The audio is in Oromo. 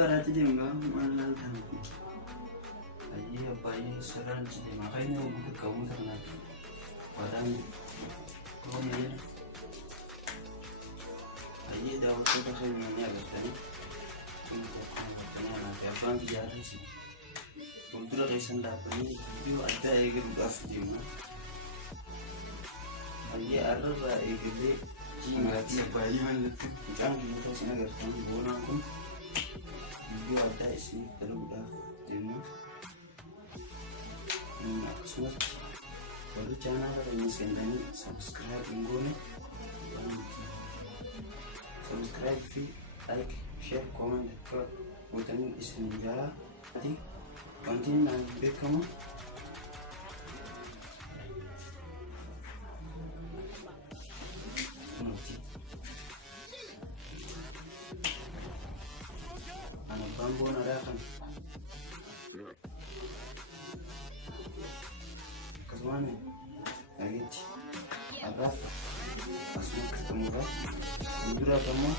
barate demba malan tanku ayi abai seran cide makanya butuh kamu sana padang kau ni ayi dah waktu kasih nanya katanya untuk katanya nanti abang biar sih untuk reason dapat ni itu ada yang berubah cuma ayi ada yang Ingat siapa yang itu jangan kita sini agar kamu bonan pun video ada sih terus udah cuma semua baru channel ada yang subscribe nih subscribe like share comment ke button isini jala tadi konten dan video kamu anak bambu ada kan kesuanya lagi agak pas ketemu kan udah kamu